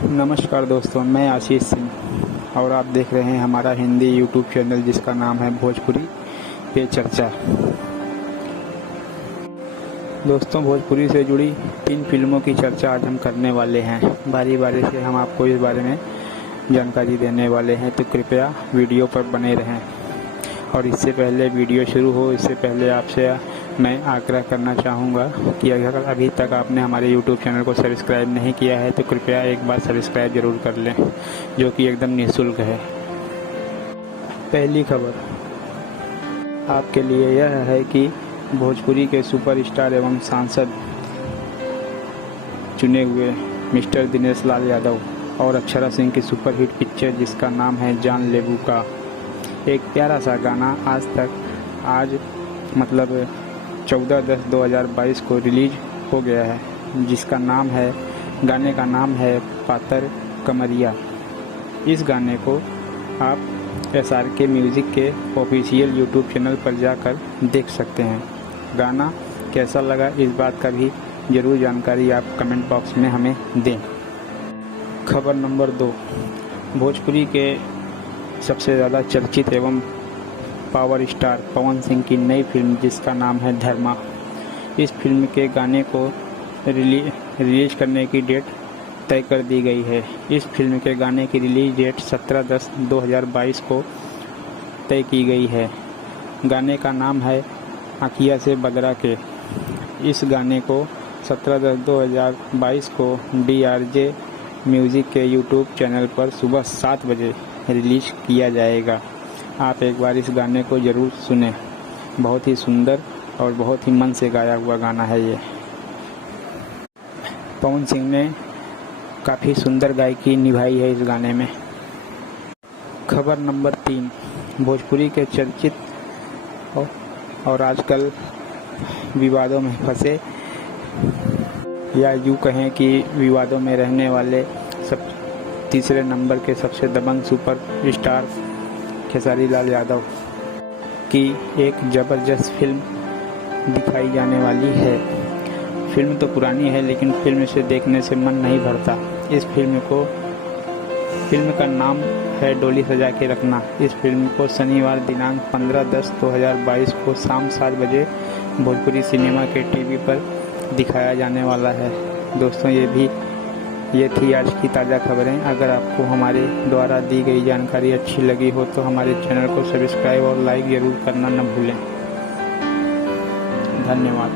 नमस्कार दोस्तों, मैं आशीष सिंह और आप देख रहे हैं हमारा हिंदी यूट्यूब चैनल जिसका नाम है भोजपुरी पे चर्चा। दोस्तों, भोजपुरी से जुड़ी 3 फिल्मों की चर्चा आज हम करने वाले हैं। बारी बारी से हम आपको इस बारे में जानकारी देने वाले हैं, तो कृपया वीडियो पर बने रहें। और इससे पहले वीडियो शुरू हो इससे पहले आपसे मैं आग्रह करना चाहूँगा कि अगर अभी तक आपने हमारे YouTube चैनल को सब्सक्राइब नहीं किया है तो कृपया एक बार सब्सक्राइब ज़रूर कर लें, जो कि एकदम निःशुल्क है। पहली खबर आपके लिए यह है कि भोजपुरी के सुपरस्टार एवं सांसद चुने हुए मिस्टर दिनेश लाल यादव और अक्षरा सिंह की सुपरहिट पिक्चर जिसका नाम है जान लेबू का एक प्यारा सा गाना आज 14/10/2022 को रिलीज हो गया है, जिसका गाने का नाम है पातर कमरिया। इस गाने को आप SRK म्यूज़िक के ऑफिशियल यूट्यूब चैनल पर जाकर देख सकते हैं। गाना कैसा लगा इस बात का भी ज़रूर जानकारी आप कमेंट बॉक्स में हमें दें। खबर नंबर 2, भोजपुरी के सबसे ज़्यादा चर्चित एवं पावर स्टार पवन सिंह की नई फिल्म जिसका नाम है धर्मा। इस फिल्म के गाने को रिलीज करने की डेट तय कर दी गई है। इस फिल्म के गाने की रिलीज डेट 17/10/2022 को तय की गई है। गाने का नाम है आँखिया से बदरा के। इस गाने को 17/10/2022 को DRJ म्यूज़िक के यूट्यूब चैनल पर सुबह 7 बजे रिलीज किया जाएगा। आप एक बार इस गाने को ज़रूर सुनें। बहुत ही सुंदर और बहुत ही मन से गाया हुआ गाना है ये। पवन सिंह ने काफ़ी सुंदर गायकी निभाई है इस गाने में। खबर नंबर 3, भोजपुरी के चर्चित और आजकल विवादों में फंसे या यूँ कहें कि विवादों में रहने वाले तीसरे नंबर के सबसे दबंग सुपर स्टार खेसारी लाल यादव की एक ज़बरदस्त फिल्म दिखाई जाने वाली है। फिल्म तो पुरानी है लेकिन फिल्म से देखने से मन नहीं भरता। इस फिल्म का नाम है डोली सजा के रखना। इस फिल्म को शनिवार दिनांक 15/10/2022 को शाम 7 बजे भोजपुरी सिनेमा के टीवी पर दिखाया जाने वाला है। दोस्तों, ये थी आज की ताज़ा खबरें। अगर आपको हमारे द्वारा दी गई जानकारी अच्छी लगी हो तो हमारे चैनल को सब्सक्राइब और लाइक ज़रूर करना न भूलें। धन्यवाद।